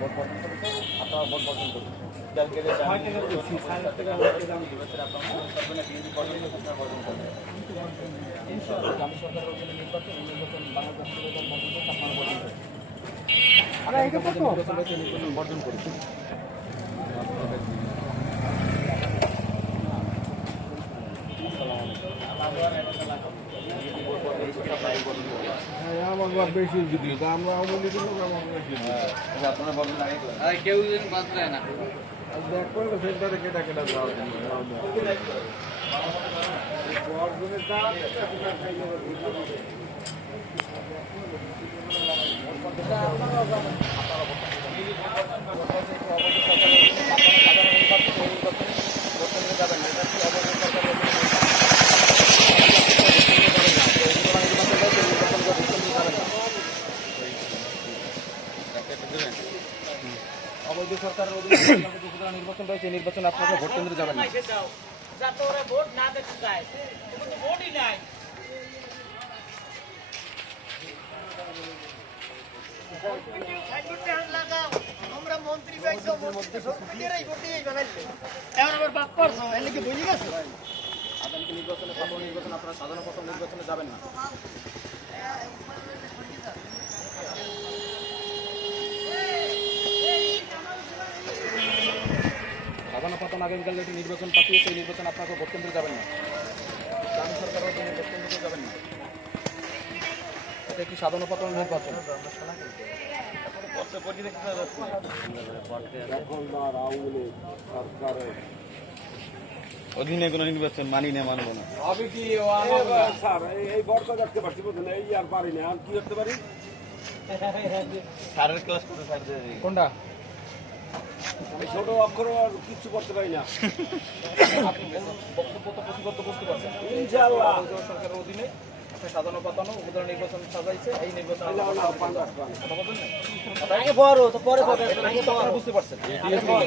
Vote বর্জন করেছে, আপনারা ভোট বর্জন করবেন। ক্যালকেটে জাতীয় সরকারের অধীনে নির্বাচন বাংলাদেশ আপনারা বর্জন করেছে। আমার বেশি যদি আমরা আপনারা বর্জন কেউ বাদ যায় না। দেখ করে সেন্টারে কেটা কেটা যাওয়া অবৈধ সরকারের অধীনে নির্বাচন রয়েছে, নির্বাচন আপনারা ভোট কেন্দ্রে যাবেন না। আমরা মন্ত্রী পাইছো মন্ত্রীরাই ভোট দিয়ে বানাইছে এখন আবার বাপ করছো এনে কি বুঝি গেছো আগামী নির্বাচনে প্রথম নির্বাচন আপনারা সাধারণ প্রথম নির্বাচনে যাবেন না। সাধারণ প্রথম আগামীকাল যেটি নির্বাচন পাঠিয়েছে, এই নির্বাচন আপনাকে ভোট কেন্দ্রে যাবেন না। জাতীয় সরকারের অধীনে ভোট কেন্দ্রে যাবেন না। এটা একটি সাধারণ প্রথম নির্বাচন। অধীনে কোনো নির্বাচন মানি না, মানব না। আমি কি স্যার এই বর্ষা দেখতে পাচ্ছি বুঝলেন, এই আর পারি না, আর কি করতে পারি? স্যারের ক্লাস করে কোনটা? আমি ছোট অক্ষর আর কিছু করতে পারি না। আপনি বক্তব্য তো প্রতিবদ্ধ বুঝতে পারছেন। ইনশাআল্লাহ সরকারের অধীনে আপনি সাধারণ পাতানো উপজেলা নির্বাচন সাজাইছে, এই নির্বাচন আগে বড় তো পরে বুঝতে পারছেন। আগে বড়